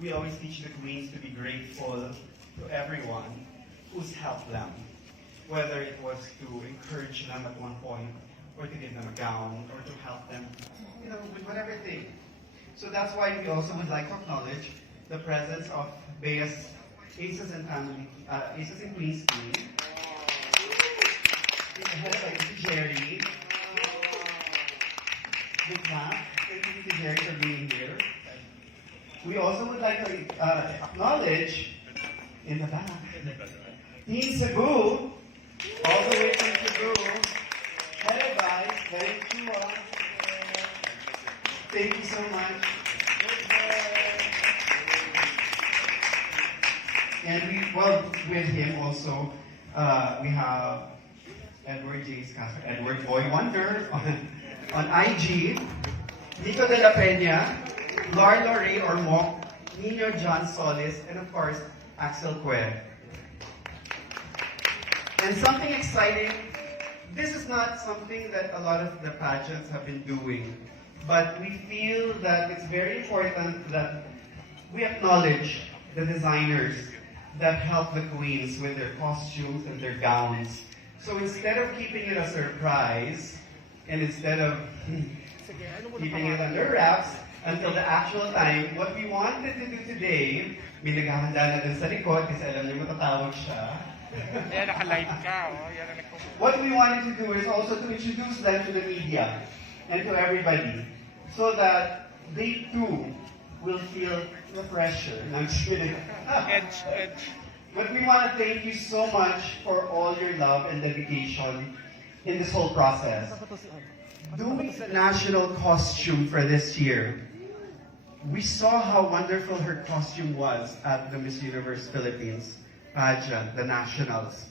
we always teach the queens to be grateful to everyone who's helped them. Whether it was to encourage them at one point, or to give them a gown, or to help them, with whatever thing. So that's why we also would like to acknowledge the presence of Bea's Aces and Queens team. Headed by Titi Jerry. Good clap. Thank you, Titi Jerry, for being here. We also would like to acknowledge, in the back, Team Cebu, all the way from Cebu, headed by Chua. Thank you so much. And with him also, we have Edward Boy Wonder on IG, Nico de la Peña, Larlo Ray or Mock, Nino John Solis, and of course, Axel Cue. And something exciting, this is not something that a lot of the pageants have been doing, but we feel that it's very important that we acknowledge the designers that help the queens with their costumes and their gowns. So instead of keeping it a surprise, and instead of keeping it under wraps until the actual time, what we wanted to do today, may naghahanda na dun sa likod kasi alam niyo matatawag siya. What we wanted to do is also to introduce them to the media and to everybody so that they too will feel the pressure. No, I'm just kidding. But we want to thank you so much for all your love and dedication in this whole process. Doing the national costume for this year, we saw how wonderful her costume was at the Miss Universe Philippines pageant, the nationals.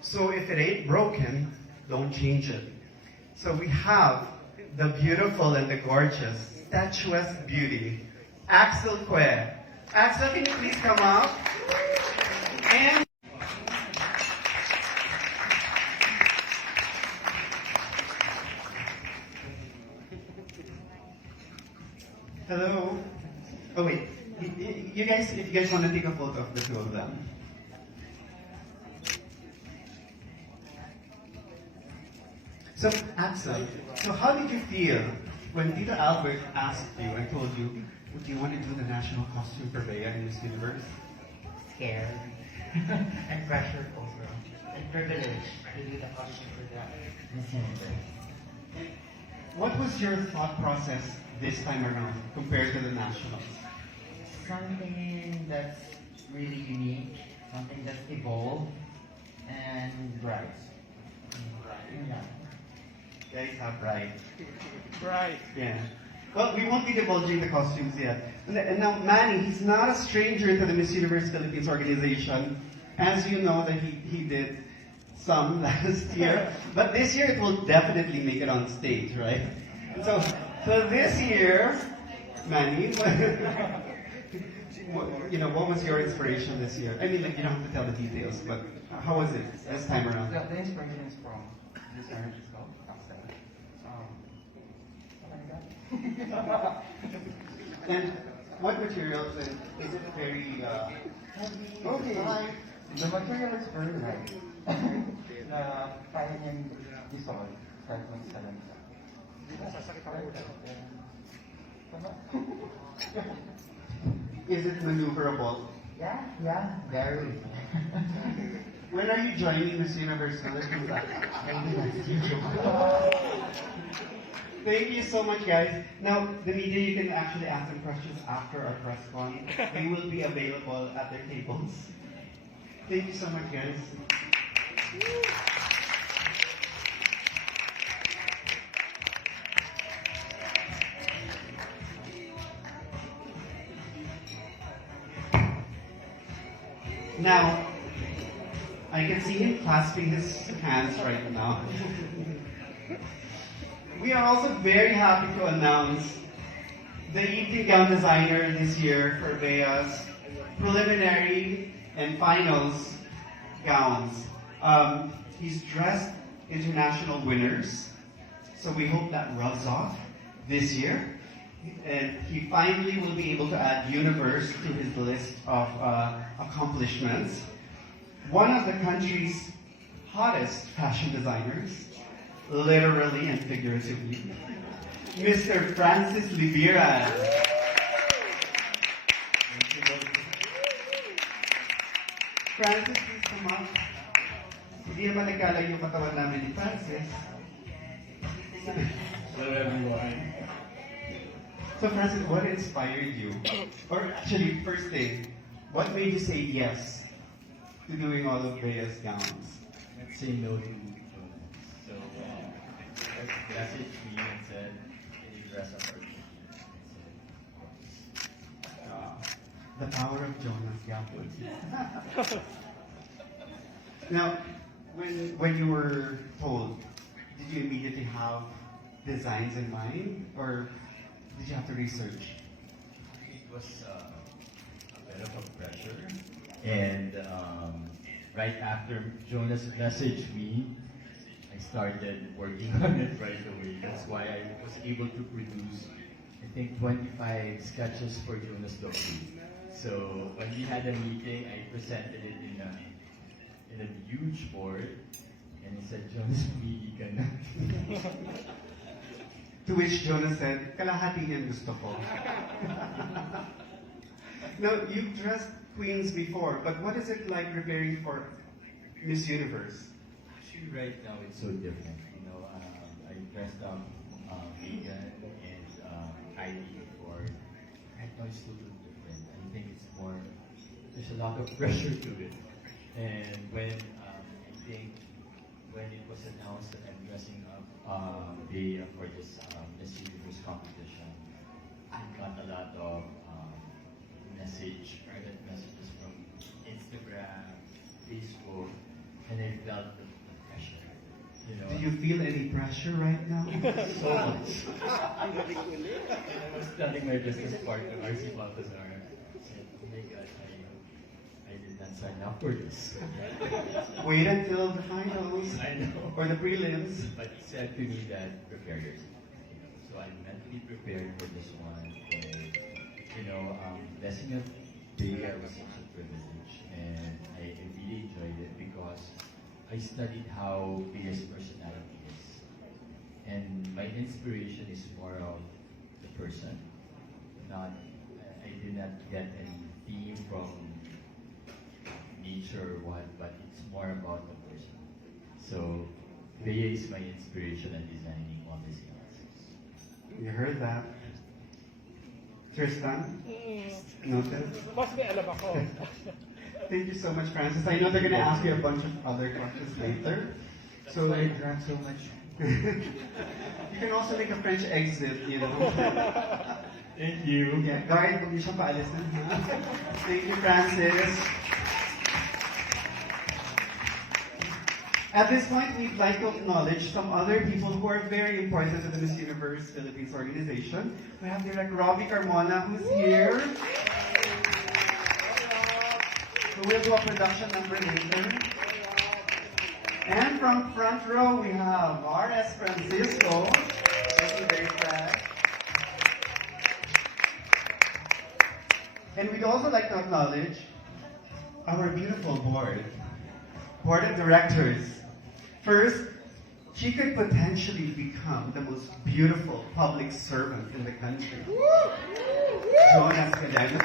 So if it ain't broken, don't change it. So we have the beautiful and the gorgeous, statuesque beauty, Axel Cue. Axel, can you please come up? And hello. Oh wait, you guys, if you guys want to take a photo of the two of them. So Axel, so how did you feel when Tito Albert asked you and told you, would you want to do the national costume for Bea in Miss Universe? Scared and pressured also, and privileged to do the costume for the Miss Universe. What was your thought process this time around compared to the nationals? Something that's really unique, something that's evolved, and bright. Yeah. Guys have bright. Right. Yeah. Well, we won't be divulging the costumes yet. And now, Manny, he's not a stranger to the Miss Universe Philippines organization. As you know, that he did some last year. But this year, it will definitely make it on stage, right? So this year, Manny, what was your inspiration this year? I mean, like, you don't have to tell the details, but how was it this time around? The inspiration is from this orange as well. And what materials? And is it very heavy? Okay. The material is very light. The pageant is all 5.7. Is it maneuverable? Yeah, very. When are you joining Miss Universe Philippines? Thank you so much, guys. Now, the media, you can actually ask them questions after our press con. They will be available at their tables. Thank you so much, guys. Now, I can see him clasping his hands right now. We are also very happy to announce the evening gown designer this year for Bea's preliminary and finals gowns. He's dressed international winners, so we hope that rubs off this year. And he finally will be able to add universe to his list of accomplishments. One of the country's hottest fashion designers, literally and figuratively, Mr. Francis Libiran. Francis, please come up. Hindi naman nagkalag yung katawan namin ni Francis. Hello everyone. So Francis, what inspired you? Or actually, first thing, what made you say yes to doing all of Bea's gowns? Let's say no to Jonas. So, he messaged me and said, can you dress up for me? The power of Jonas Gapwood. Now, when you were told, did you immediately have designs in mind, or did you have to research? It was a bit of a pressure. And right after Jonas messaged me, I started working on it right away. That's why I was able to produce, I think, 25 sketches for Jonas Doku. So when we had a meeting, I presented it in a huge board, and he said, Jonas, pumili ka na. To which Jonas said, kalahati yan gusto ko. Now, you've dressed queens before, but what is it like preparing for Miss Universe? Actually, right now it's so different. You know, I dressed up Megan and Heidi before. Right now it's totally different. I think it's more, there's a lot of pressure to it. And when I think when it was announced that I'm dressing up Bea for this Miss Universe competition, I got a lot of private messages from Instagram, Facebook, and I felt the pressure. You know, Do you feel any pressure right now? so much. And I was telling my business partner, RC Baltazar, I said, oh my God, I did not sign up for this. Wait until the finals I know. or the prelims. But he said to me that prepare yourself. You know, so I'm mentally prepared for this one. And, you know, dressing up Bea was such a privilege, and I really enjoyed it because I studied how Bea's personality is. And my inspiration is more of the person. I did not get any theme from nature or what, but it's more about the person. So Bea is my inspiration in designing all these glasses. You heard that. Tristan? Noted? Mas may alam ako. Thank you so much, Francis. I know they're going to ask you a bunch of other questions later. So I drank so much. you can also make a French exit, you know. Thank you. Yeah, guard, huwag niyo siyang paalisin, ha? Thank you, Francis. At this point, we'd like to acknowledge some other people who are very important to the Miss Universe Philippines organization. We have Direct Robbie Carmona, who's here. Who will do a production number later. And from front row, we have R.S. Francisco. Looking very fresh. And we'd also like to acknowledge our beautiful board of directors. First, she could potentially become the most beautiful public servant in the country. Jonas Cadena.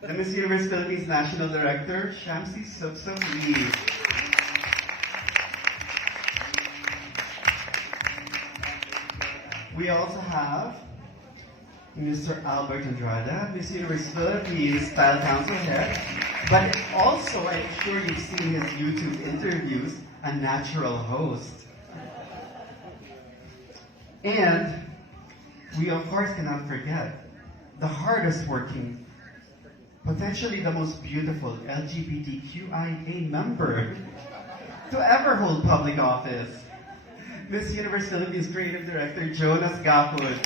The Miss Universe Philippines National Director, Shamsi Suksuk Lee. We also have Mr. Albert Andrada, Miss Universe Philippines Style Council Head, but also, I'm sure you've seen his YouTube interviews, a natural host. And we, of course, cannot forget the hardest working, potentially the most beautiful LGBTQIA member to ever hold public office, Miss Universe Philippines Creative Director Jonas Gapwood.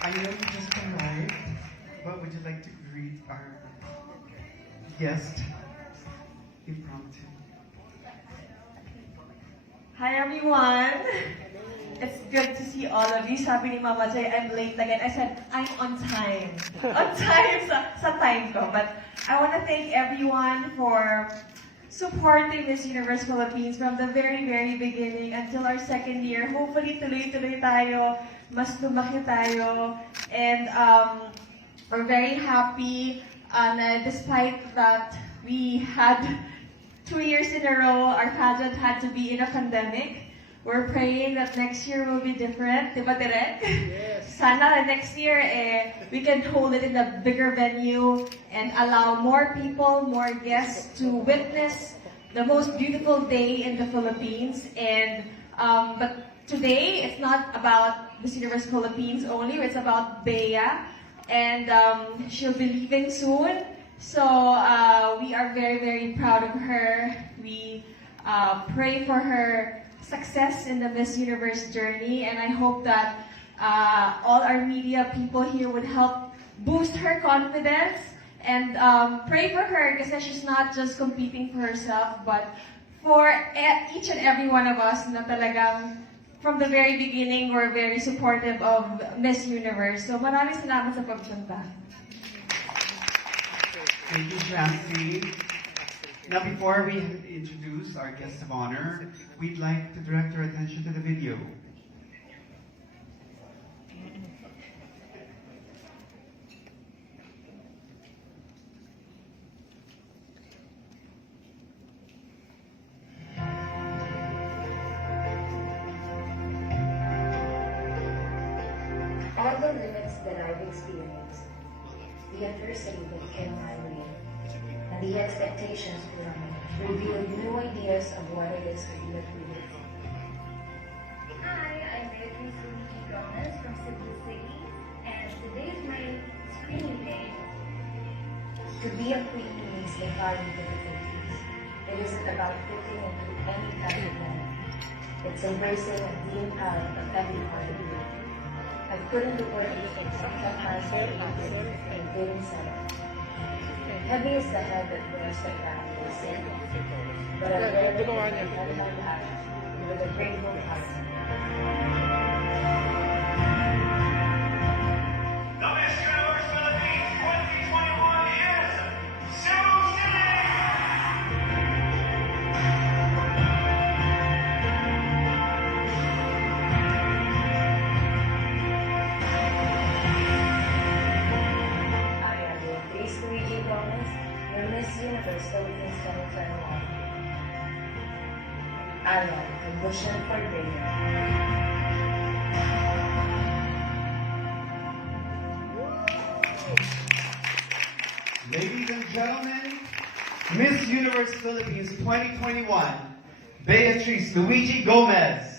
I know you just arrived, but would you like to greet our guest impromptu? Hi everyone! It's good to see all of you. Sabi ni Mama Jay, I'm late again. I said, I'm on time. On time sa time ko. But I want to thank everyone for supporting Miss Universe Philippines from the very, very beginning until our second year. Hopefully, tuloy-tuloy tayo. Mas lumaki tayo. And we're very happy na despite that we had 2 years in a row, our pageant had to be in a pandemic. We're praying that next year will be different. Diba, Direk? Yes. Sana next year, we can hold it in a bigger venue and allow more people, more guests to witness the most beautiful day in the Philippines. And but today, it's not about Miss Universe Philippines only. It's about Bea. And she'll be leaving soon. So we are very, very proud of her. We pray for her success in the Miss Universe journey, and I hope that all our media people here would help boost her confidence and pray for her because she's not just competing for herself, but for each and every one of us na talagang from the very beginning, we're very supportive of Miss Universe. So maraming salamat sa pagpunta. Thank you, Shamsi. Now, before we introduce our guest of honor, we'd like to direct your attention to the video. All the limits that I've experienced, the adversity that came my way, and the expectations put on me revealed new ideas of what it is to be a creative. Hi, I'm BEATRICE LUIGI from Cebu City, and today is my screening day. To be a queen means defying difficulties. It isn't about fitting into any kind of mold. It's embracing and being proud of every part of you. I've put in the work and sometimes and didn't settle. Heavy is the head that bears the crown, they say. But I'm ready to head my back with a grateful heart. The Miss Universe Philippines 2021 is Cebu City! I am BEATRICE LUIGI, your Miss Universe Philippines 2021. Eilat, Ambition for Greater. Ladies and gentlemen, Miss Universe Philippines 2021, Beatrice Luigi Gomez.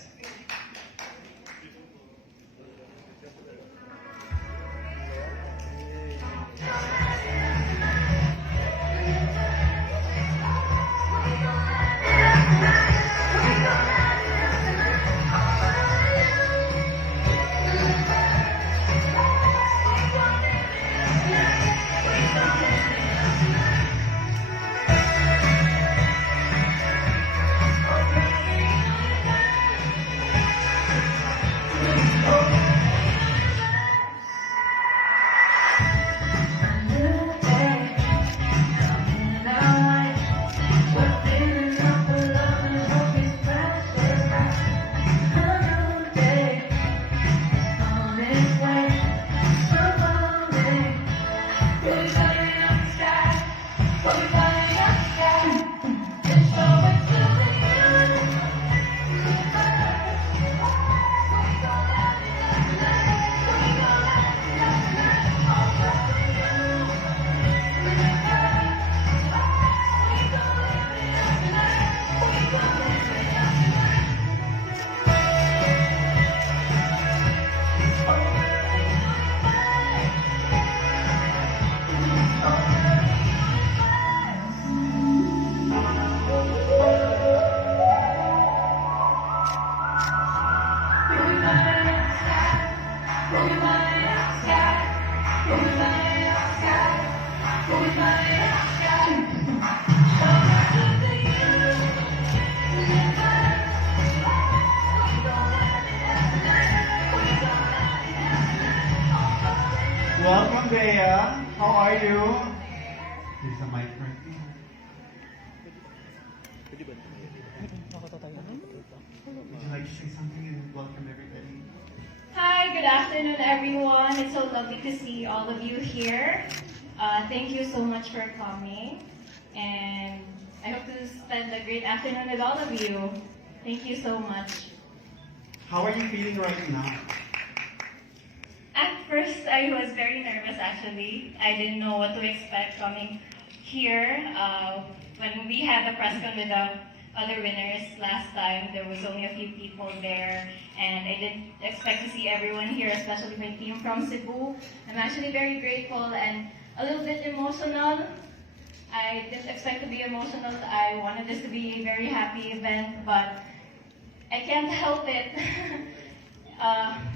How are you? There's a mic right here. Would you like to say something and welcome everybody? Hi, good afternoon, everyone. It's so lovely to see all of you here. Thank you so much for coming, and I hope to spend a great afternoon with all of you. Thank you so much. How are you feeling right now? At first, I was very nervous actually. I didn't know what to expect coming here. When we had the press con with the other winners last time, there was only a few people there, and I didn't expect to see everyone here, especially my team from Cebu. I'm actually very grateful and a little bit emotional. I didn't expect to be emotional. I wanted this to be a very happy event, but I can't help it.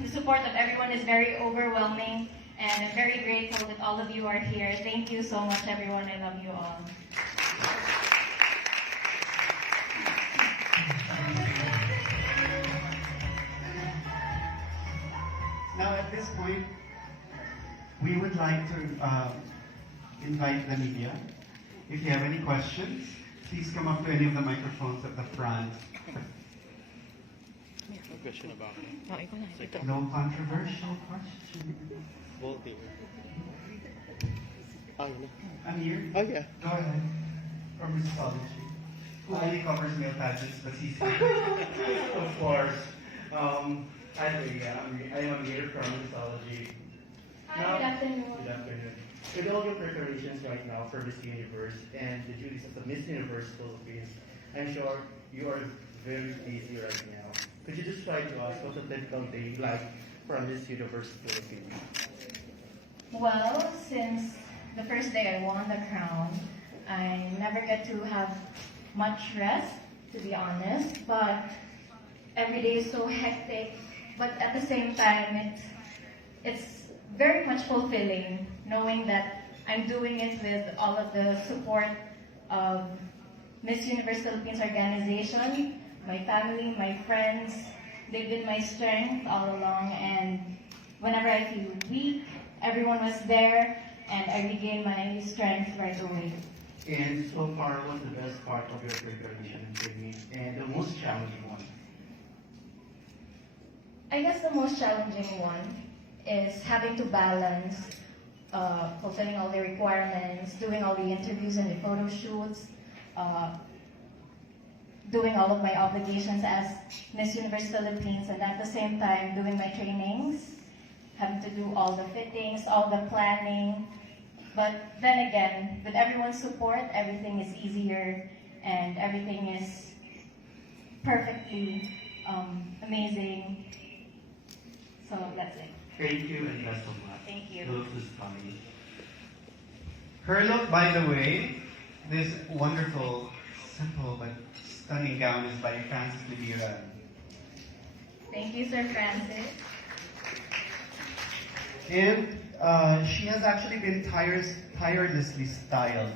The support of everyone is very overwhelming, and I'm very grateful that all of you are here. Thank you so much, everyone. I love you all. Now at this point, we would like to invite the media. If you have any questions, please come up to any of the microphones at the front. No controversial question. I'm here. Oh, yeah. Go ahead. From Mixology. Who only covers male pageants, but he's Of course. Anyway, I'm Amir from Mixology. Hi, good afternoon. Good afternoon. With all your preparations right now for Miss Universe and the duties of the Miss Universe Philippines, I'm sure you are very busy right now. Could you describe to us what a typical day like for Miss Universe Philippines? Well, since the first day I won the crown, I never get to have much rest, to be honest, but every day is so hectic. But at the same time, it's very much fulfilling knowing that I'm doing it with all of the support of Miss Universe Philippines organization, my family, my friends. They've been my strength all along, and whenever I feel weak, everyone was there, and I regained my strength right away. And so far, what's the best part of your preparation and training and the most challenging one? I guess the most challenging one is having to balance fulfilling all the requirements, doing all the interviews and the photo shoots, doing all of my obligations as Miss Universe Philippines, and at the same time doing my trainings, having to do all the fittings, all the planning. But then again, with everyone's support, everything is easier and everything is perfectly amazing. So that's it. Thank you and best of luck. Thank you. Those who's coming. Her look, by the way, this wonderful, simple but stunning gown is by Francis Libira. Thank you, Sir Francis. And she has actually been tirelessly styled,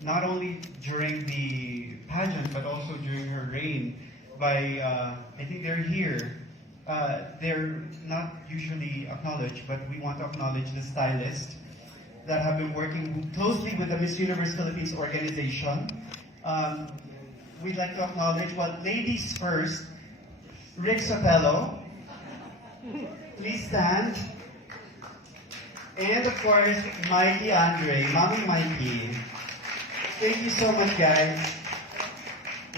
not only during the pageant, but also during her reign by, I think they're here. They're not usually acknowledged, but we want to acknowledge the stylists that have been working closely with the Miss Universe Philippines organization. We'd like to acknowledge, well, ladies first, Rick Sotelo. Please stand. And of course, Mikey Andre, Mommy Mikey. Thank you so much, guys.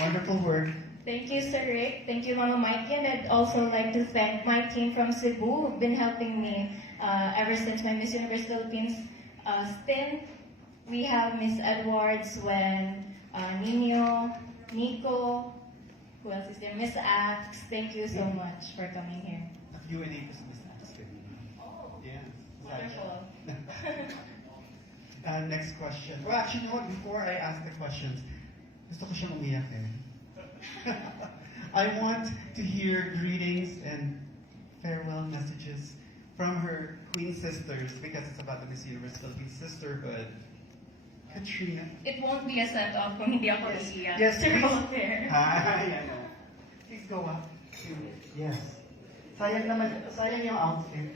Wonderful work. Thank you, Sir Rick. Thank you, Mama Mikey. And I'd also like to thank my team from Cebu who've been helping me ever since my Miss Universe Philippines stint. We have Miss Edwards, Nino, Nico, who else is there? Miss Ax. Thank you so much for coming here. UNA is Miss Aspen. Yeah. Wonderful. Next question. Well, actually, you know what? Before I ask the questions, gusto ko siyang umiyak eh. I want to hear greetings and farewell messages from her queen sisters because it's about the Miss Universe Philippines sisterhood. Katrina. It won't be a send-off kung hindi ako iiyak. Yes, Sir please. Voltaire. Hi, I know. Please go up. Yes. Sayang naman, sayang yung outfit.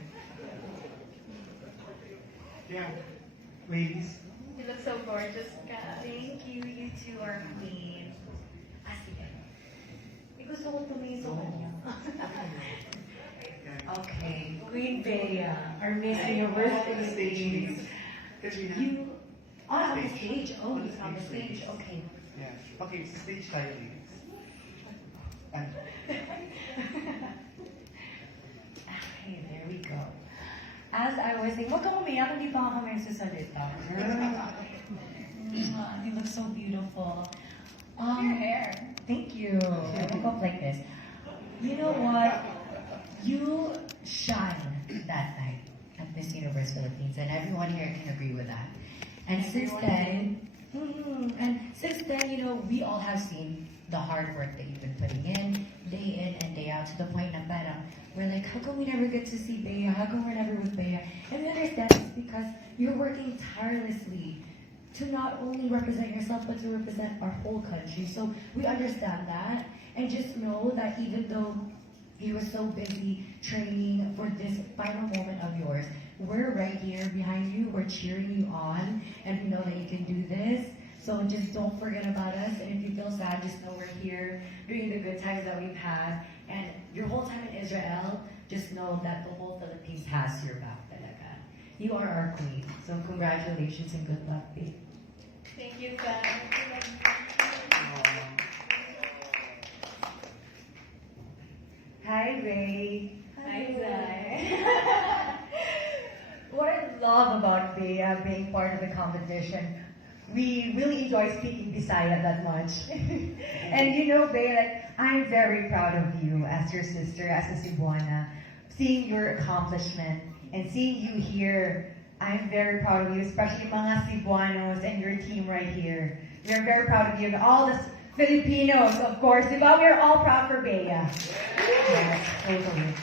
Yeah. Ladies? You look so gorgeous, guys. Thank you. You two are queen. Sige. Gusto ko tumingin sa kanya. Okay. Queen Bea, our Miss Universe Philippines. Katrina? You on the stage. Oh, he's on the stage. Okay. Yeah. Okay, stage tayo, please. Okay, there we go. As I was saying, wag kang umiyak, hindi pa ako may sasalita. You look so beautiful. Your hair. Thank you. I woke up like this. You know what? You shine that night at Miss Universe Philippines, and everyone here can agree with that. And since then, you know, we all have seen the hard work that you've been putting in and day out, to the point na parang we're like, how come we never get to see Bea? How come we're never with Bea? And we understand it's because you're working tirelessly to not only represent yourself, but to represent our whole country. So we understand that, and just know that even though you were so busy training for this final moment of yours, we're right here behind you, we're cheering you on, and we know that you can do this. So just don't forget about us, and if you feel sad, just know we're here during the good times that we've had. And your whole time in Israel, just know that the whole Philippines has your back talaga. You are our queen, so congratulations and good luck, babe. Thank you, guys. Hi, Ray. Hi, Zai. What I love about Bea being part of the competition, we really enjoy speaking Bisaya that much. And you know, Bea, like, I'm very proud of you as your sister, as a Cebuana. Seeing your accomplishment and seeing you here, I'm very proud of you, especially mga Cebuanos and your team right here. We are very proud of you and all the Filipinos, of course. Diba? We are all proud for Bea. Yes, totally.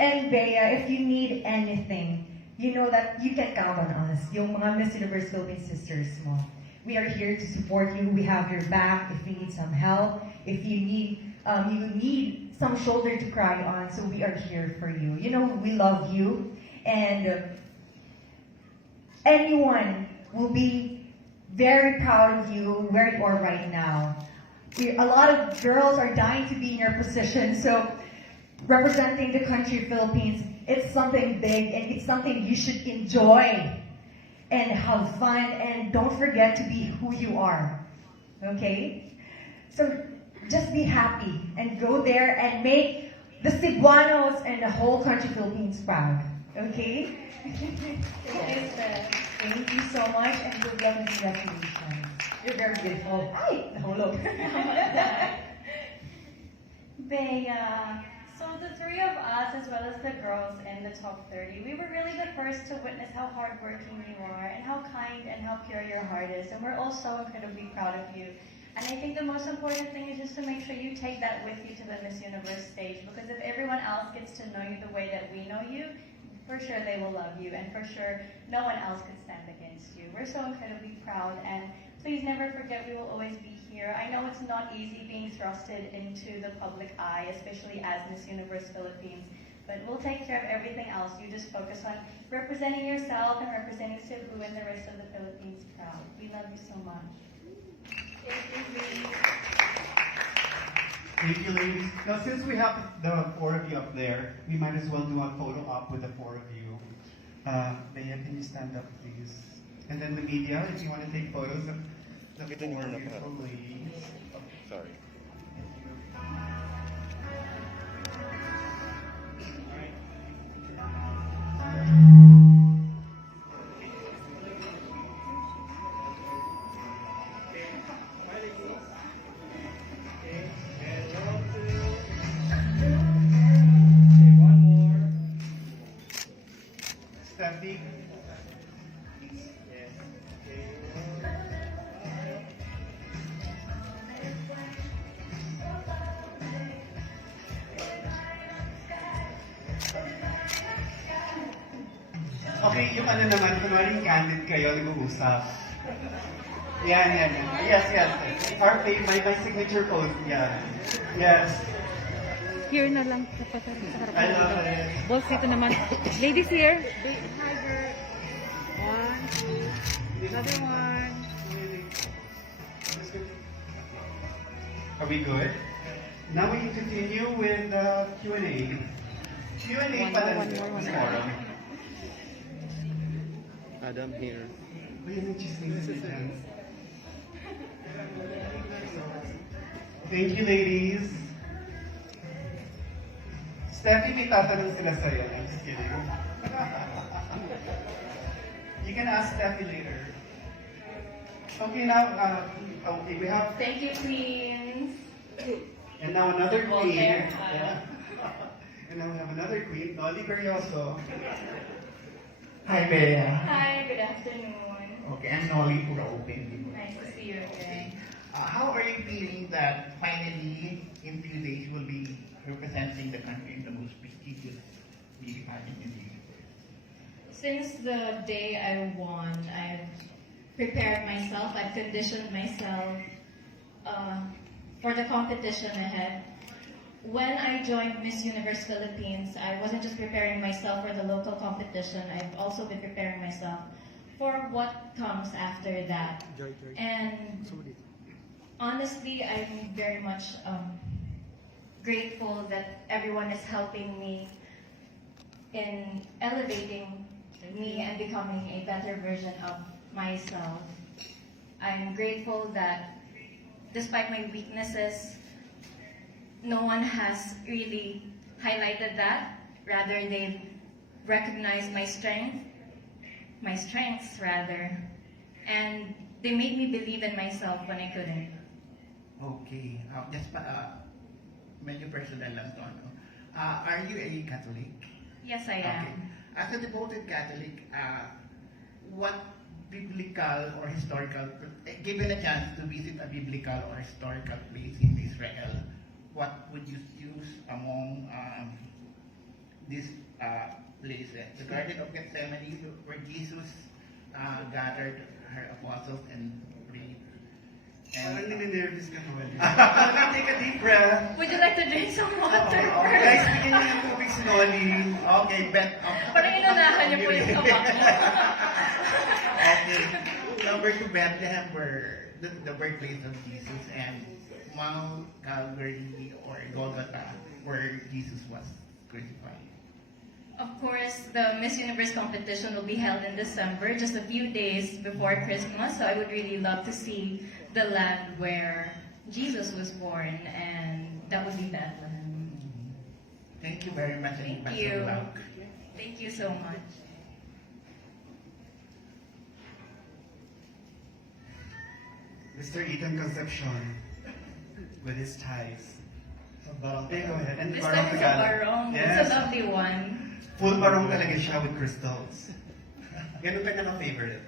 And Bea, if you need anything, you know that you can count on us, yung mga Miss Universe Philippines sisters mo. We are here to support you. We have your back if you need some help, if you need some shoulder to cry on, so we are here for you. You know, we love you, and anyone will be very proud of you where you are right now. A lot of girls are dying to be in your position, so representing the country of Philippines, it's something big, and it's something you should enjoy and have fun, and don't forget to be who you are, okay? So just be happy and go there and make the Cebuanos and the whole country Philippines proud, okay? Thank you so much, and good luck and congratulations. You're very beautiful. Ay, nahulog. Bea, so the three of us, as well as the girls in the top 30, we were really the first to witness how hardworking you are and how kind and how pure your heart is. And we're all so incredibly proud of you. And I think the most important thing is just to make sure you take that with you to the Miss Universe stage, because if everyone else gets to know you the way that we know you, for sure they will love you, and for sure no one else could stand against you. We're so incredibly proud, and please never forget we will always be here. I know it's not easy being thrusted into the public eye, especially as Miss Universe Philippines, but we'll take care of everything else. You just focus on representing yourself and representing Cebu and the rest of the Philippines proud. We love you so much. Thank you, ladies. Now, since we have the four of you up there, we might as well do a photo op with the four of you. Bea, can you stand up, please? And then the media, if you want to take photos of the four beautiful ladies. Sorry. Stephanie. Okay, yung ano naman, kunwari candid kayo, nag-uusap. Yan. Yes. My signature pose, yan. Yes. Here na lang sa I love it. Boss, dito naman. Ladies here. Another one. Are we good? Now we can continue with Q&A. Q&A One more. Adam here. Uy, may chismis dyan. Thank you, ladies. Steffi, may tatanong sila sa'yo. I'm just kidding. You can ask Steffi later. Okay, now, okay, we have, Thank you, Queens. and now another queen. Voltaire. Yeah. And now we have another queen, Nolly Berioso. Hi, Bea. Hi, good afternoon. Okay, I'm Nolly Pura Open. Nice to see you again. How are you feeling that finally, in few days, you will be representing the country in the most prestigious beauty pageant in the universe? Since the day I won, I've prepared myself, I've conditioned myself for the competition ahead. When I joined Miss Universe Philippines, I wasn't just preparing myself for the local competition, I've also been preparing myself for what comes after that. And honestly, I'm very much grateful that everyone is helping me in elevating me and becoming a better version of myself. I'm grateful that despite my weaknesses, no one has really highlighted that. Rather, they've recognized my strengths rather, and they made me believe in myself when I couldn't. Okay, just medyo personal lang to, no? Are you a Catholic? Yes, I am. Okay. As a devoted Catholic, what biblical or historical, given a chance to visit a biblical or historical place in Israel, what would you choose among these places? The Garden of Gethsemane, where Jesus gathered her apostles and prayed. Parang And, nininervous ka naman. Take a deep breath. Would you like to drink some water first? Guys, bigyan niyo ng tubig si Nolly. okay, bet. Parang inunahan niyo po yung kabak niyo. Okay. Number 2, Bethlehem, where the birthplace of Jesus, and Mount Calvary or Golgotha, where Jesus was crucified. Of course, the Miss Universe competition will be held in December, just a few days before Christmas. So I would really love to see the land where Jesus was born, and that would be Bethlehem. Thank you very much. and Thank best you. of luck. Thank you so much. Mr. Ethan Concepcion, with his ties. Okay, go ahead. And This Barong time it's a Tagalog. barong. Yes. It's a lovely one. Full barong talaga siya with crystals. Ganun ka na favorite.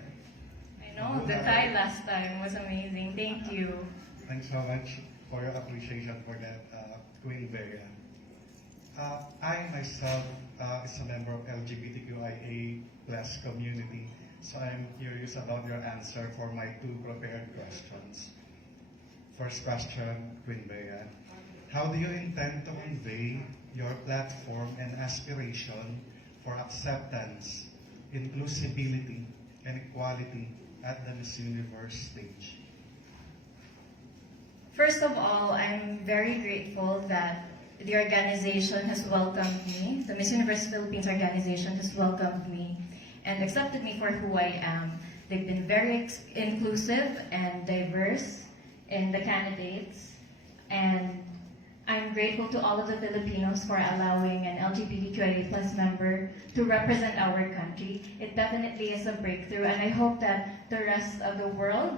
I know, the tie last time was amazing. Thank you. Thanks so much for your appreciation for that, Queen Bea. I myself is a member of LGBTQIA plus community, so I'm curious about your answer for my 2 prepared questions. First question, Queen Bea. How do you intend to convey your platform and aspiration for acceptance, inclusibility, and equality at the Miss Universe stage? First of all, I'm very grateful that the organization has welcomed me. The Miss Universe Philippines organization has welcomed me and accepted me for who I am. They've been very inclusive and diverse in the candidates, and I'm grateful to all of the Filipinos for allowing an LGBTQIA+ member to represent our country. It definitely is a breakthrough, and I hope that the rest of the world,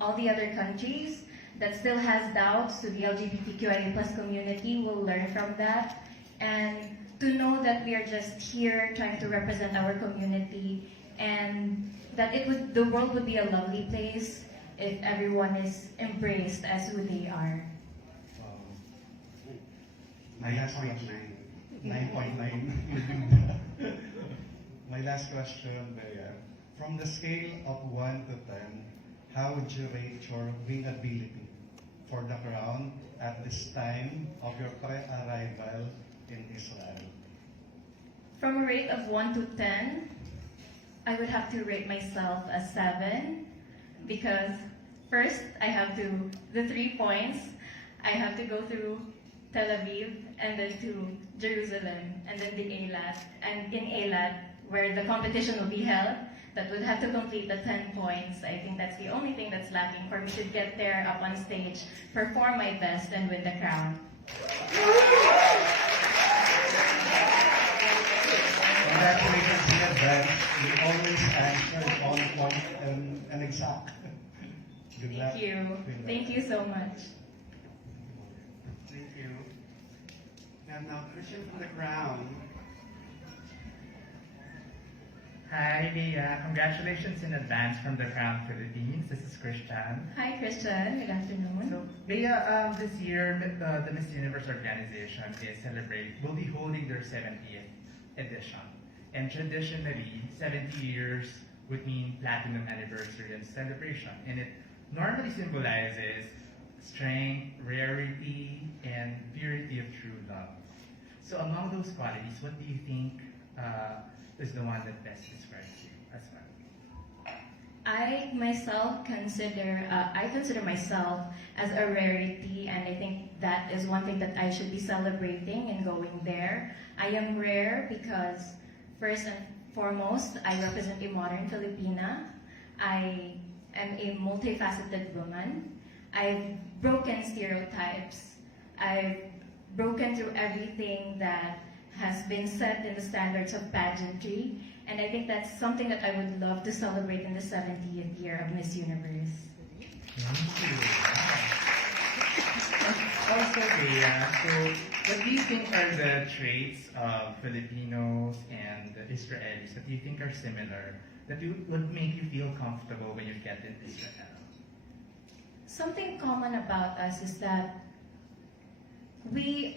all the other countries that still has doubts to the LGBTQIA+ community will learn from that, and to know that we are just here trying to represent our community, and that the world would be a lovely place if everyone is embraced as who they are. My last question, 9.9. My last question, Bea. From the scale of 1 to 10, how would you rate your winability for the crown at this time of your pre-arrival in Israel? From a rate of 1 to 10, I would have to rate myself a 7 because first I have to, the 3 points, I have to go through Tel Aviv and then to Jerusalem and then the Eilat. And in Eilat, where the competition will be held, that would have to complete the 10 points. I think that's the only thing that's lacking for me to get there up on stage, perform my best, and win the crown. Congratulations in advance. You always answer on point and exact. Good luck. Thank you. Good luck. Thank you so much. Thank you. And now, Christian from the Crown. Hi, Leah. Congratulations in advance from the Crown Philippines. This is Christian. Hi, Christian. Good afternoon. So, Leah, this year, the Miss Universe organization will be holding their 70th edition. And traditionally, 70 years would mean platinum anniversary and celebration. And it normally symbolizes strength, rarity, and purity of true love. So among those qualities, what do you think is the one that best describes you as well? I myself consider myself as a rarity, and I think that is one thing that I should be celebrating in going there. I am rare because first and foremost, I represent a modern Filipina. I am a multifaceted woman. I've broken stereotypes. I've broken through everything that has been set in the standards of pageantry. And I think that's something that I would love to celebrate in the 70th year of Miss Universe. Also, Leah, so what do you think are the traits of Filipinos and Israelis that you think are similar, that would make you feel comfortable when you get in Israel? Something common about us is that we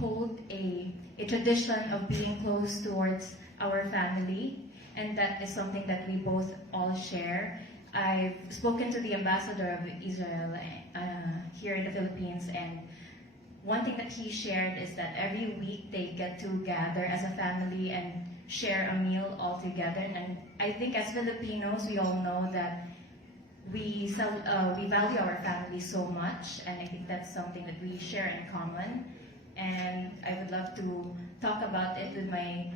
hold a tradition of being close towards our family, and that is something that we both all share. I've spoken to the ambassador of Israel here in the Philippines, and one thing that he shared is that every week they get to gather as a family and share a meal all together. And I think as Filipinos, we all know that we value our family so much, and I think that's something that we share in common. And I would love to talk about it with my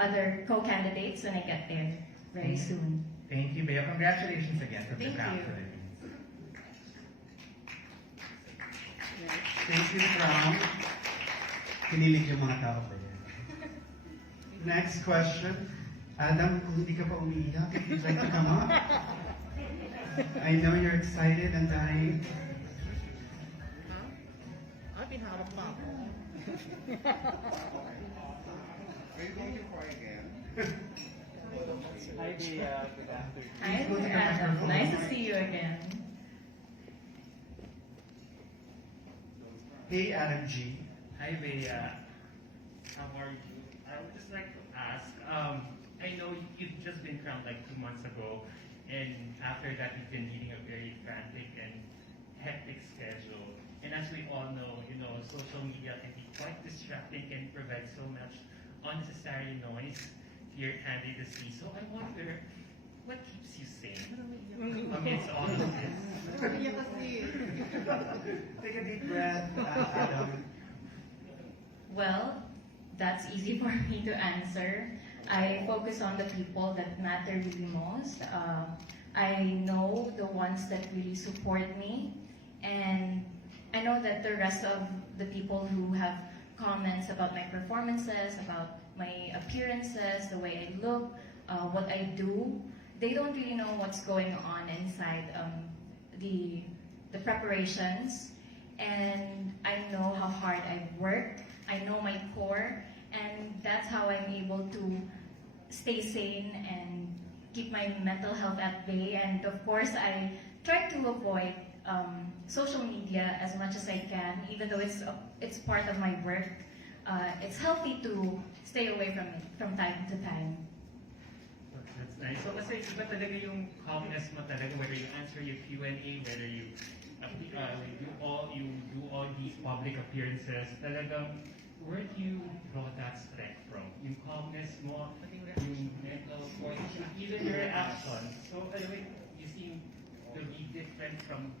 other co-candidates when I get there very soon. Thank you, Bea. Congratulations again from the Thank Crown you. Philippines. Thank you, Crown. Kinilig yung mga tao ba yan? Next question. Adam, kung hindi ka pa umiiyak, if you'd like to come up. I know you're excited and dying. I've been out of mouth. Are you going to cry again? Hi, Bea. Good afternoon. Hi, Adam. Nice to see you again. Hey, Adam G. Hi, Bea. How are you? I would just like to ask, I know you've just been crowned like 2 months ago, and after that you've been leading a very frantic and hectic schedule. And as we all know, social media can be quite distracting, can provide so much unnecessary noise to your candidacy. So I wonder, what keeps you sane amidst all of this? Take a deep breath, Adam. Well, that's easy for me to answer. I focus on the people that matter really most. I know the ones that really support me, and I know that the rest of the people who have comments about my performances, about my appearances, the way I look, what I do, they don't really know what's going on inside the preparations. And I know how hard I've worked. I know my core, and that's how I'm able to stay sane and keep my mental health at bay. And of course, I try to avoid social media as much as I can, even though it's part of my work. It's healthy to stay away from it from time to time. That's nice. So kasi iba talaga yung calmness mo talaga, whether you answer your Q&A, whether you do all these public appearances, talagang where do you draw that strength from? Yung calmness mo, yung mental fortitude, even your reactions. So, anyway, you seem to be different from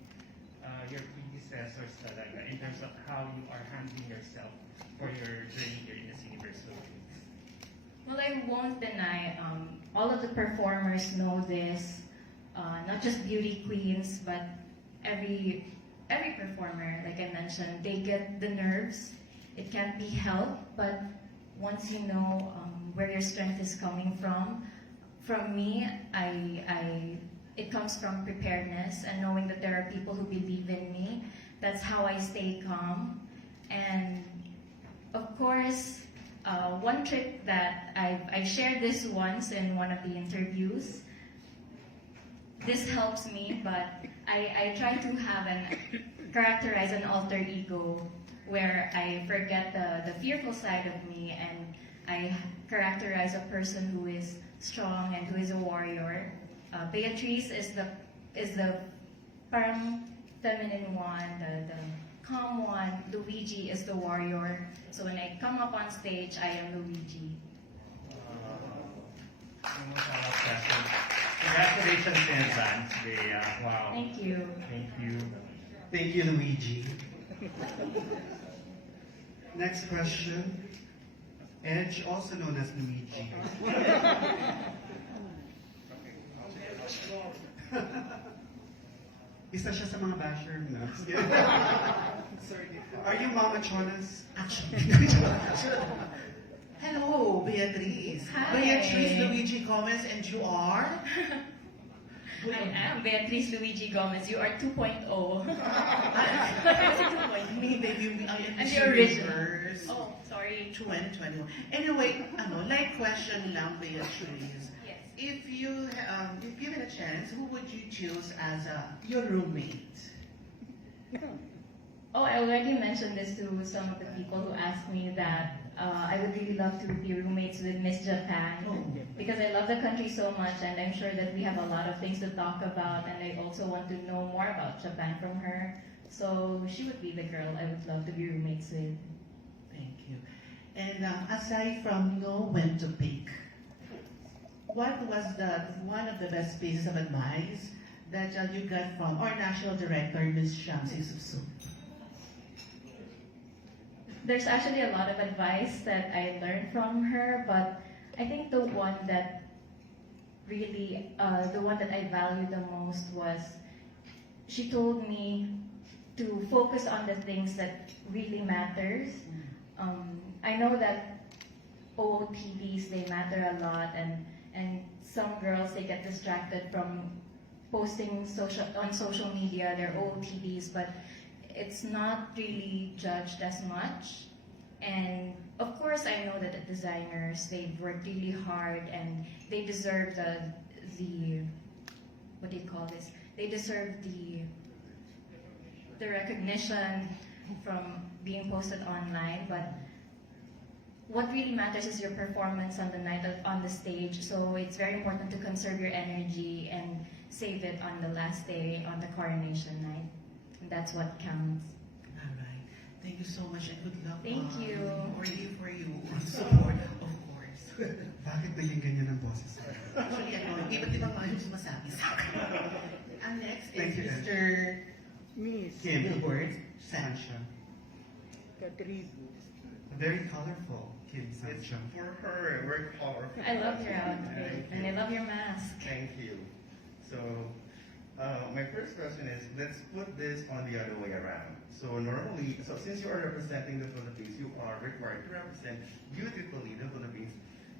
your predecessors talaga in terms of how you are handling yourself for your journey here in Miss Universe Philippines. Well, I won't deny, all of the performers know this, not just beauty queens, but every performer, like I mentioned, they get the nerves. It can't be helped, but once you know where your strength is coming from me, it comes from preparedness and knowing that there are people who believe in me. That's how I stay calm. And of course, one trick that I shared this once in one of the interviews. This helps me, but I try to characterize an alter ego where I forget the fearful side of me and I characterize a person who is strong and who is a warrior. Beatrice is the parang feminine one, the calm one. Luigi is the warrior. So when I come up on stage, I am Luigi. Congratulations in advance, Bea. Wow. Thank you. Thank you. Thank you, Luigi. Next question. Edge, also known as Luigi. Isa siya sa mga basher na. Are you Mama Chonas? Hello, Beatrice. Hi. Beatrice Luigi Gomez, and you are? I am Beatrice Luigi Gomez. You are 2.0. Maybe you are I'm the original. Oh, sorry. 2021. Anyway, like question lang, Beatrice. Yes. If given a chance, who would you choose as your roommate? Oh, I already mentioned this to some of the people who asked me that I would really love to be roommates with Miss Japan because I love the country so much and I'm sure that we have a lot of things to talk about and I also want to know more about Japan from her. So she would be the girl I would love to be roommates with. Thank you. And aside from know when to pick, what was one of the best pieces of advice that you got from our national director, Ms. Shamsi Susuk? There's actually a lot of advice that I learned from her, but I think the one that I value the most was she told me to focus on the things that really matters. I know that OOTDs, they matter a lot, and some girls, they get distracted from posting on social media their OOTDs, but it's not really judged as much. And of course, I know that the designers, they've worked really hard and they deserve the what do you call this? They deserve the recognition from being posted online, but what really matters is your performance on the night on the stage. So it's very important to conserve your energy and save it on the last day, on the coronation night. And that's what counts. All right. Thank you so much and good luck. Thank you. For you. Support, of course. Bakit ba yung ganyan ang boses? Actually, iba't ibang mga yung sumasabi sa akin. And next Thank is you, Mr. Kim. Billboard Sancha. Very colorful, Kim Sancha. For her, we're powerful. I love your outfit and I love your mask. Thank you. So, my first question is, let's put this on the other way around. So since you are representing the Philippines, you are required to represent beautifully the Philippines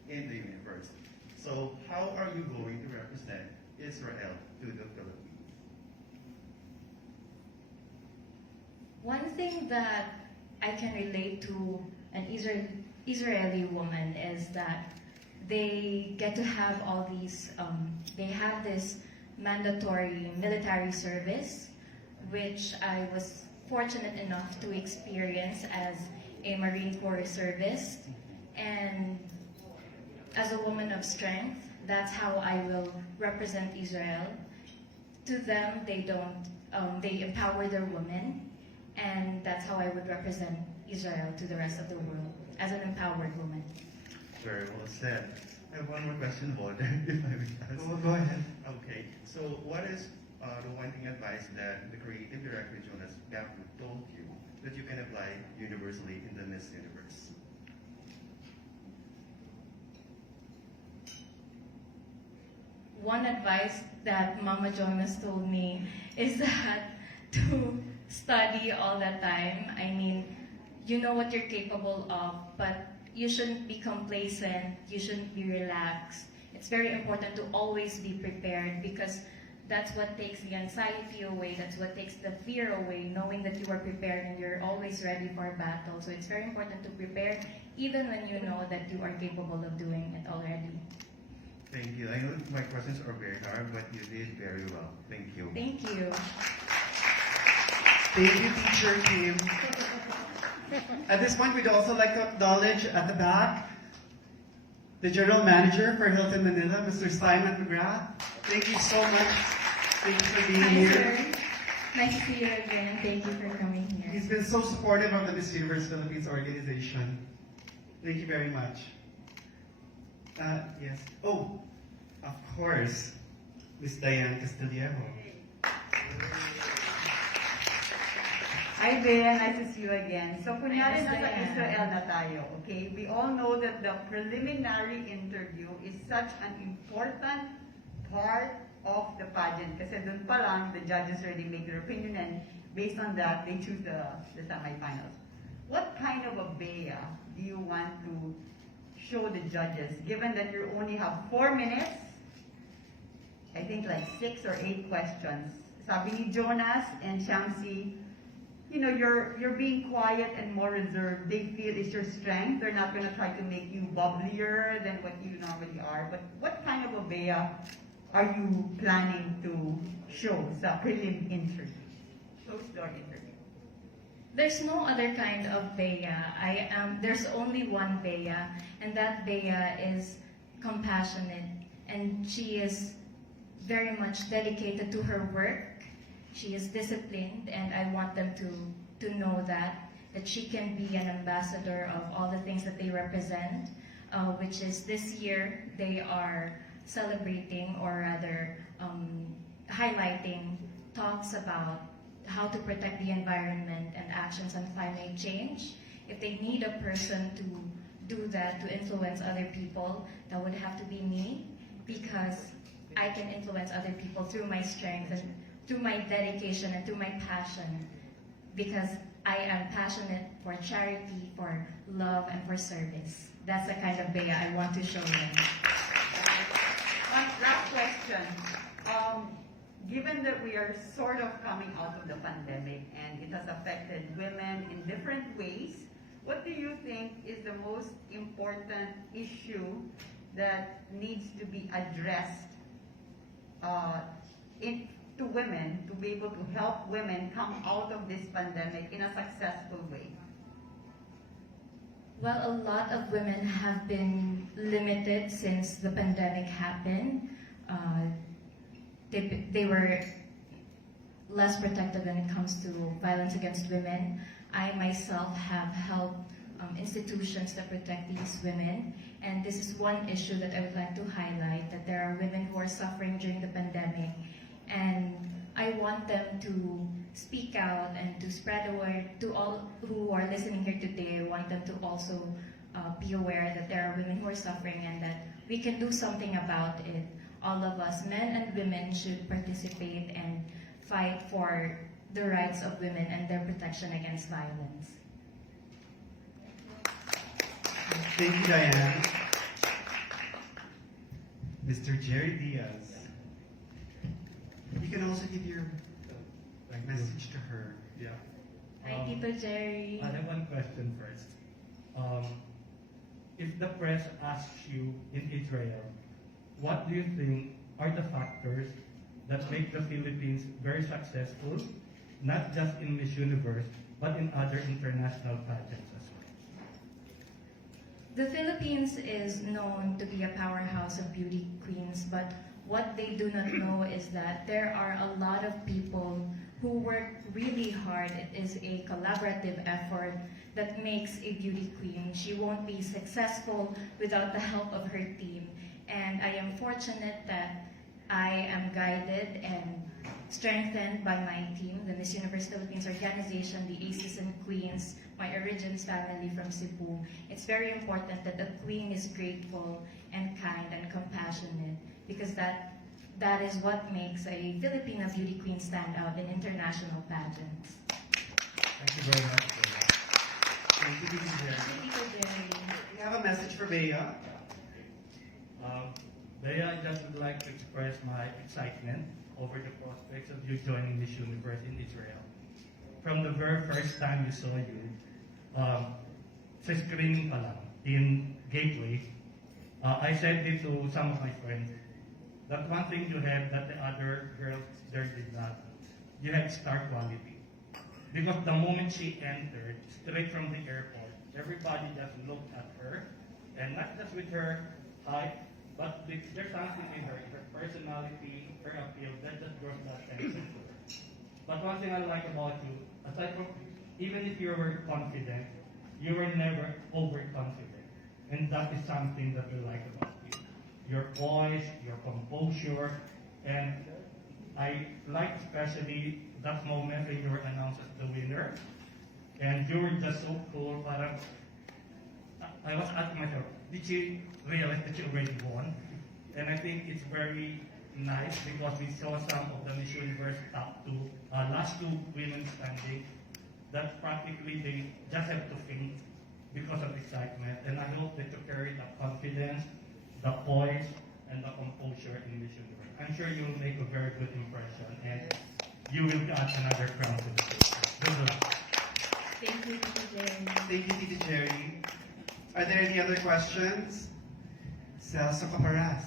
in the universe. So how are you going to represent Israel to the Philippines? One thing that I can relate to an Israeli woman is that they get to have all these, they have this mandatory military service, which I was fortunate enough to experience as a Marine Corps reservist. And as a woman of strength, that's how I will represent Israel. To them, they don't, they empower their women. and that's how I would represent Israel to the rest of the world as an empowered woman. Very well said. I have one more question, Walter, if I may ask. Oh, go ahead. Okay, so what is the one thing advice that the creative director Jonas 𝗟𝗢𝗢𝗞 told you that you can apply universally in the Miss Universe? One advice that Mama Jonas told me is that to study all the time. I mean, you know what you're capable of, but you shouldn't be complacent, you shouldn't be relaxed. It's very important to always be prepared because that's what takes the anxiety away, that's what takes the fear away, knowing that you are prepared and you're always ready for a battle. So it's very important to prepare even when you know that you are capable of doing it already. Thank you. I know my questions are very hard, but you did very well. Thank you. Thank you. Thank you, Teacher Kim. At this point, we'd also like to acknowledge at the back the General Manager for Hilton Manila, Mr. Simon McGrath. Thank you so much. Thank you for being Hi, here. sir. Nice to see you again, and thank you for coming here. He's been so supportive of the Miss Universe Philippines organization. Thank you very much. Yes. Oh, of course, Miss Diane Castillejo. Hi there, nice to see you again. So kunyari Nice to nasa see you. Israel na tayo, okay? We all know that the preliminary interview is such an important part of the pageant kasi dun pa lang, the judges already make their opinion and based on that, they choose the semifinals. What kind of a bea do you want to show the judges, given that you only have 4 minutes? I think like 6 or 8 questions. Sabi ni Jonas and Shamsi, you know, you're being quiet and more reserved. They feel it's your strength. They're not going to try to make you bubblier than what you normally are. But what kind of a bea are you planning to show sa prelim interview? Closed door interview. There's no other kind of bea. There's only one bea, and that bea is compassionate, and she is very much dedicated to her work. She is disciplined, and I want them to know that she can be an ambassador of all the things that they represent, which is this year they are celebrating, or rather highlighting talks about how to protect the environment and actions on climate change. If they need a person to do that, to influence other people, that would have to be me, because I can influence other people through my strength and through my dedication and through my passion, because I am passionate for charity, for love, and for service. That's the kind of bea I want to show them. Last question. Given that we are sort of coming out of the pandemic and it has affected women in different ways, what do you think is the most important issue that needs to be addressed to women to be able to help women come out of this pandemic in a successful way? Well, a lot of women have been limited since the pandemic happened. They were less protected when it comes to violence against women. I myself have helped institutions that protect these women, and this is one issue that I would like to highlight, that there are women who are suffering during the pandemic, and I want them to speak out and to spread the word to all who are listening here today. I want them to also be aware that there are women who are suffering and that we can do something about it. All of us, men and women, should participate and fight for the rights of women and their protection against violence. Thank you, Diane. Mr. Jerry Diaz. You can also give your message to her. Yeah. Hi, Tito Jerry. I have one question first. If the press asks you in Israel, what do you think are the factors that make the Philippines very successful, not just in Miss Universe, but in other international pageants as well? The Philippines is known to be a powerhouse of beauty queens, but what they do not know is that there are a lot of people who worked really hard. It is a collaborative effort that makes a beauty queen. She won't be successful without the help of her team. And I am fortunate that I am guided and strengthened by my team, the Miss Universe Philippines organization, the Aces and Queens, my origins family from Cebu. It's very important that the queen is grateful and kind and compassionate, because that is what makes a Filipina beauty queen stand out in international pageants. Thank you very much. Thank you, Titi Jerry. Thank you, Jerry. We have a message for Bea. Bea, I just would like to express my excitement over the prospects of you joining Miss Universe in Israel. From the very first time we saw you, sa screening pa lang, in Gateway, I said it to some of my friends, that one thing you have that the other girls there did not, you had star quality. Because the moment she entered, straight from the airport, everybody just looked at her, and not just with her height, but there's something in her personality, her appeal, that just draws the attention to her. But one thing I like about you, aside from, even if you were confident, you were never overconfident. And that is something that we like about you. Your voice, your composure, and I like especially that moment when you were announced as the winner. And you were just so cool, parang, I was asking myself, did you realize that you already won? And I think it's very nice because we saw some of the Miss Universe last two women standing, that practically they just have to faint because of excitement. And I hope that you carry the confidence, the poise, and the composure in Miss Universe. I'm sure you will make a very good impression, and you will add another crown to the table. Good luck. Thank you, Titi Jerry. Thank you, Titi Jerry. Are there any other questions? Celso Caparas,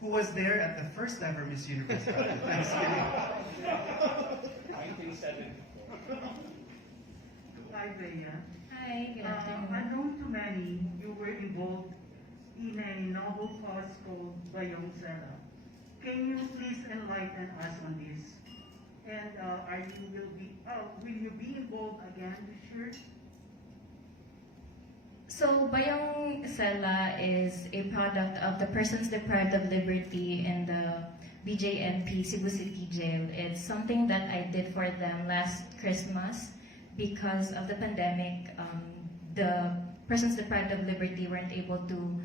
who was there at the first ever Miss Universe pageant. I'm just kidding. 1974. Hi, Bea. Hi, good afternoon. Unknown to many, you were involved in a noble cause called Bayong Sera. Can you please enlighten us on this? And will you be involved again this year? So, Bayong Sela is a product of the Persons Deprived of Liberty in the BJNP Cebu City Jail. It's something that I did for them last Christmas. Because of the pandemic, the persons deprived of liberty weren't able to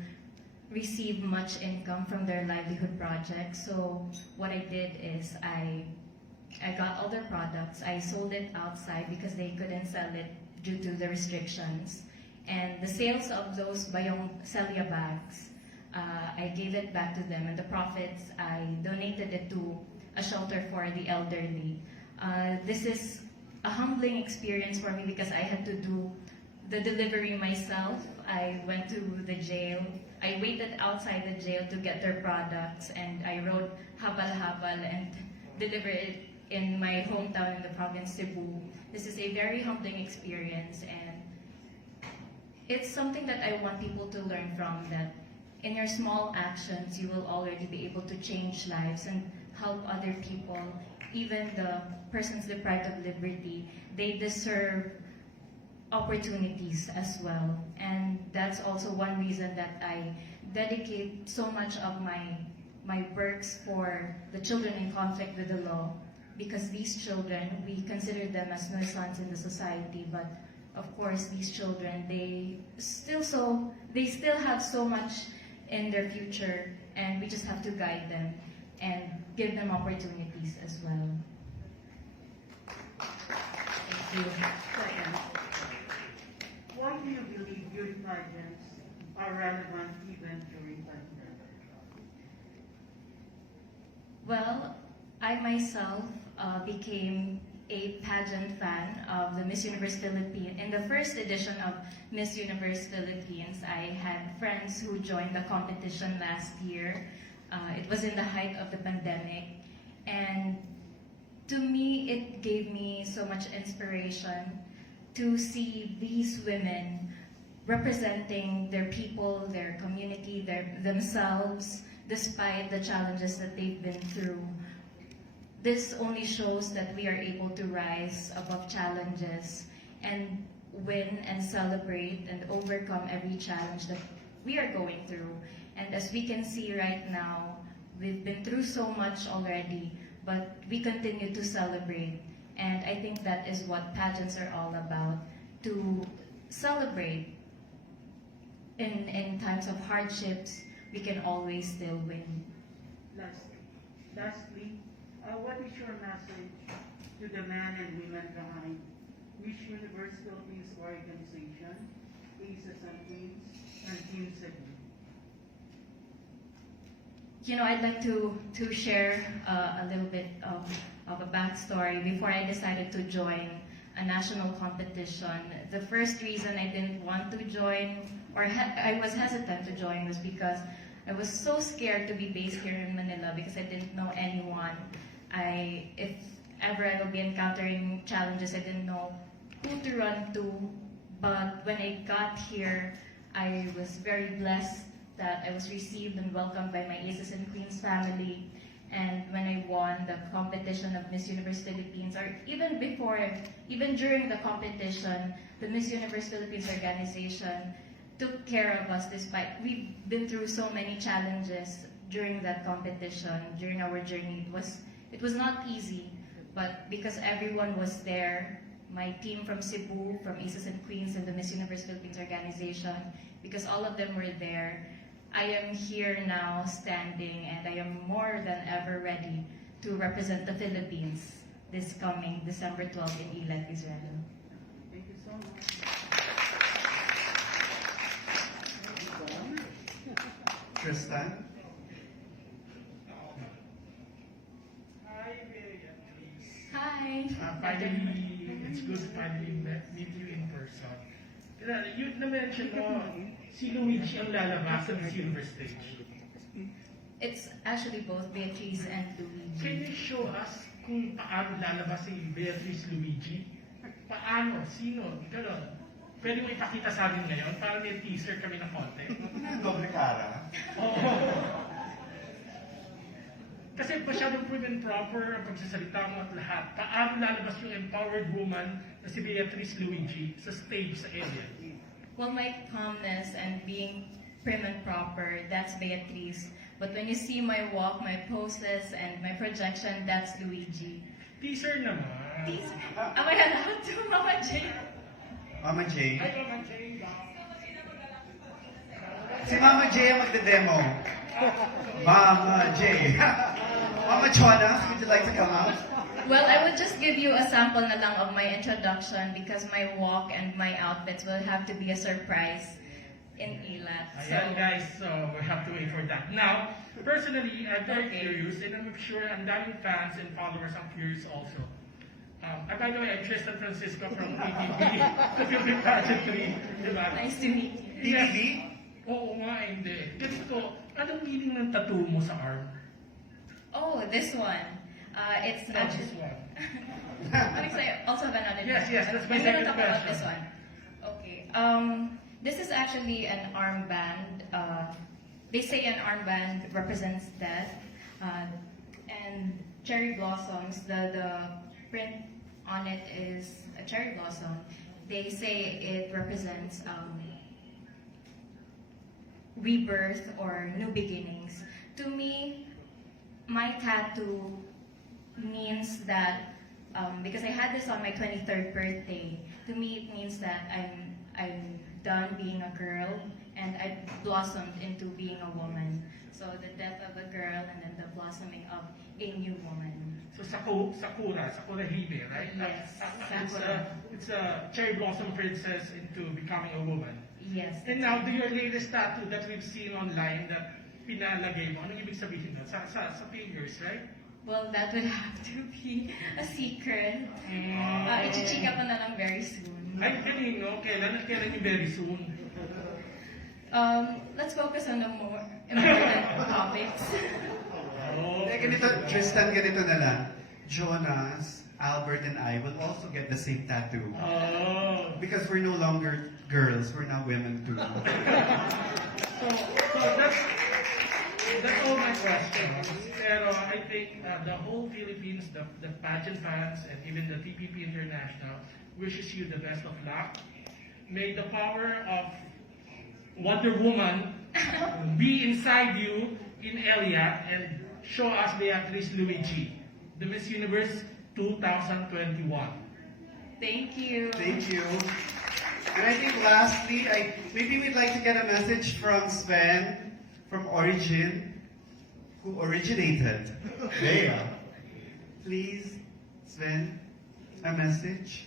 receive much income from their livelihood projects. So what I did is I got all their products. I sold it outside because they couldn't sell it due to the restrictions. And the sales of those Bayong Celia bags, I gave it back to them. And the profits, I donated it to a shelter for the elderly. This is a humbling experience for me because I had to do the delivery myself. I went to the jail. I waited outside the jail to get their products, and I wrote habal-habal and delivered it in my hometown in the province Cebu. This is a very humbling experience, and it's something that I want people to learn from, that in your small actions, you will already be able to change lives and help other people. Even the persons deprived of liberty, they deserve opportunities as well. And that's also one reason that I dedicate so much of my works for the children in conflict with the law, because these children, we consider them as no sons in the society, but of course these children, they still have so much in their future, and we just have to guide them and give them opportunities as well. Thank you. Second, why do you believe beauty pageants are relevant even during pandemic? Well, I myself became a pageant fan of the Miss Universe Philippines. In the first edition of Miss Universe Philippines, I had friends who joined the competition last year. It was in the height of the pandemic, and to me, it gave me so much inspiration to see these women representing their people, their community, themselves, despite the challenges that they've been through. this only shows that we are able to rise above challenges and win and celebrate and overcome every challenge that we are going through. And as we can see right now, we've been through so much already, but we continue to celebrate. And I think that is what pageants are all about, to celebrate. In times of hardships, we can always still win. Lastly, what is your message to the men and women behind Miss Universe Philippines organization, Aces and Queens, and Team Cebu? You know, I'd like to share a little bit of a backstory. Before I decided to join a national competition, the first reason I didn't want to join, or I was hesitant to join, was because I was so scared to be based here in Manila because I didn't know anyone. If ever I will be encountering challenges, I didn't know who to run to. But when I got here, I was very blessed that I was received and welcomed by my Aces and Queens family. And when I won the competition of Miss Universe Philippines, or even during the competition, the Miss Universe Philippines organization took care of us despite we've been through so many challenges during that competition, during our journey. It was not easy, but because everyone was there, my team from Cebu, from Aces and Queens, and the Miss Universe Philippines organization, because all of them were there, I am here now standing, and I am more than ever ready to represent the Philippines this coming December 12th in Eilat, Israel. Thank you so much. Tristan? Hi, Beatrice. Hi. Finally, it's good to finally meet you in person. You na-mention mo, si Luigi ang lalabas sa Miss Universe stage. It's actually both Beatrice and Luigi. Can you show us kung paano lalabas si Beatrice Luigi? Paano? Sino? Ganon. Pwede mo ipakita sa amin ngayon para may teaser kami ng konti. Doble cara. Oo. Kasi masyadong prim and proper ang pagsasalita mo at lahat. Paano lalabas yung empowered woman na si Beatrice Luigi sa stage sa area? Well, my calmness and being prim and proper, that's Beatrice. But when you see my walk, my poses, and my projection, that's Luigi. Teaser naman. Teaser? Am I allowed to, Mama J? Mama J? Ay, Mama J. Si Mama J ang magde-demo. Mama J. Mama Jonas, would you like to come out? Well, I would just give you a sample na lang of my introduction because my walk and my outfits will have to be a surprise in Eilat. Ayan guys, so we have to wait for that. Now, personally, I'm very curious and I'm sure ang daming fans and followers are curious also. By the way, I'm Tristan Francisco from PTV, the Philippine Pageantry. Diba? Nice to meet you. PTV? Oo nga, hindi. Gusto, anong meaning ng tattoo mo sa arm? Oh, this one. It's No, actually... this one. I also have another. Yes, that's my I'm second gonna talk about question. this one. Okay. This is actually an armband. They say an armband represents death, and cherry blossoms. The print on it is a cherry blossom. They say it represents rebirth or new beginnings. To me, my tattoo means that because I had this on my 23rd birthday. To me, it means that I'm done being a girl and I blossomed into being a woman. So the death of a girl and then the blossoming of a new woman. So Sakura Hime, right? Yes, It's a cherry blossom princess into becoming a woman. Yes. And now, your latest tattoo that we've seen online that pinalagay mo, anong ibig sabihin doon? Sa fingers, right? Well, that would have to be a secret. Ichichika ko na lang very soon. Ay, kanino? Kailan yung very soon? Let's focus on the more important topics. Ganito, Tristan, ganito na lang. Jonas, Albert, and I will also get the same tattoo. Because we're no longer girls, we're now women too. So That's all my questions. Pero I think the whole Philippines, the pageant fans, and even the TPP International wishes you the best of luck. May the power of Wonder Woman be inside you in Eilat and show us Beatrice Luigi, the Miss Universe 2021. Thank you. Thank you. And I think lastly, maybe we'd like to get a message from Sven, from Origin, who originated Bea. Please, Sven, a message.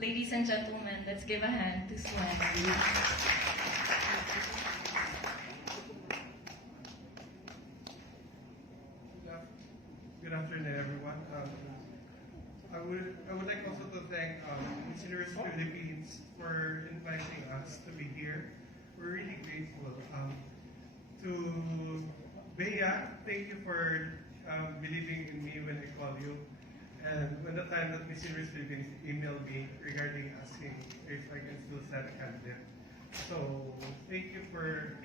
Ladies and gentlemen, let's give a hand to Swen. Good afternoon, everyone. I would like also to thank Miss Universe Philippines for inviting us to be here. We're really grateful. To Bea, thank you for believing in me when I called you. And when the time that Miss Universe Philippines emailed me regarding asking if I can still send a candidate. So thank you for,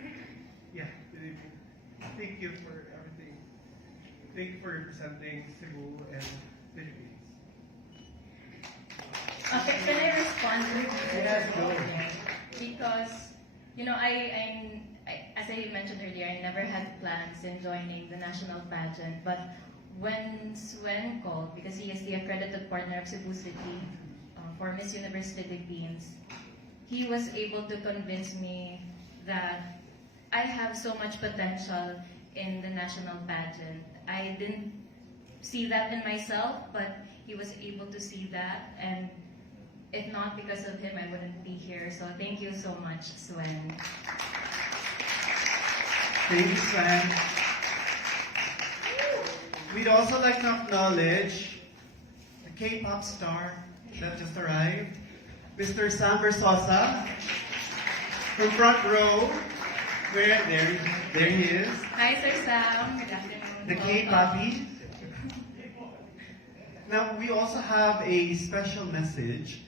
believing. Thank you for everything. Thank you for representing Cebu and Philippines. Okay, can I respond to this? Because, you know, I, as I mentioned earlier, I never had plans in joining the national pageant, but when Swen called, because he is the accredited partner of Cebu City for Miss Universe Philippines, he was able to convince me that I have so much potential in the national pageant. I didn't see that in myself, but he was able to see that, and if not because of him, I wouldn't be here. So thank you so much, Swen. Thank you, Sven. We'd also like to acknowledge the K-pop star that just arrived, Mr. Sam Versosa, from front row. There he is. Hi, Sir Sam. Good afternoon. The K-Papi. Now, we also have a special message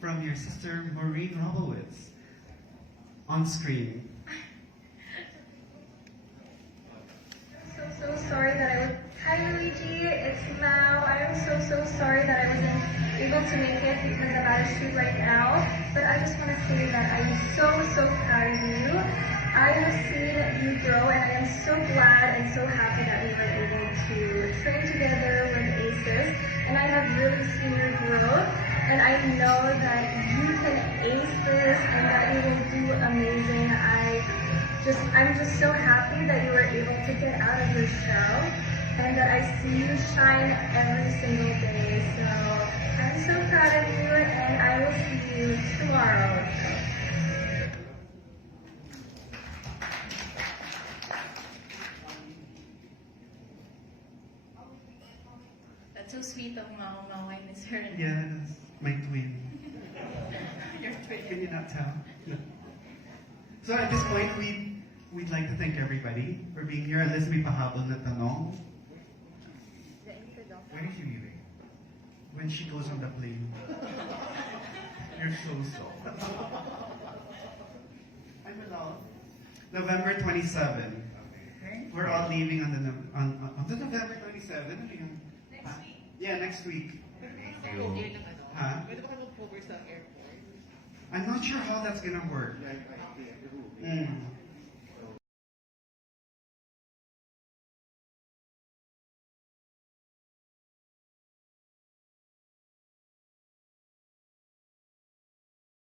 from your sister, Maureen Robowitz, on screen. So sorry that I was... Hi, Luigi. It's Mao. I am so sorry that I wasn't able to make it because I'm at a shoot right now. But I just want to say that I am so proud of you. I have seen you grow, and I am so glad and so happy that we were able to train together with ACES. And I have really seen your growth, and I know that you can ace this and that you will do amazing. I'm just so happy that you were able to get out of your shell, and that I see you shine every single day. So I'm so proud of you, and I will see you tomorrow. That's so sweet of Mao. Mao, I miss her. Yes, my twin. Your twin. Can you not tell? No. So at this point, we'd like to thank everybody for being here. Unless may pahabol na tanong. When is she leaving? When she goes on the plane. You're so. I'm alone. November 27. We're all leaving on the November 27. Next week. Yeah, next week. Huh? I'm not sure how that's gonna work.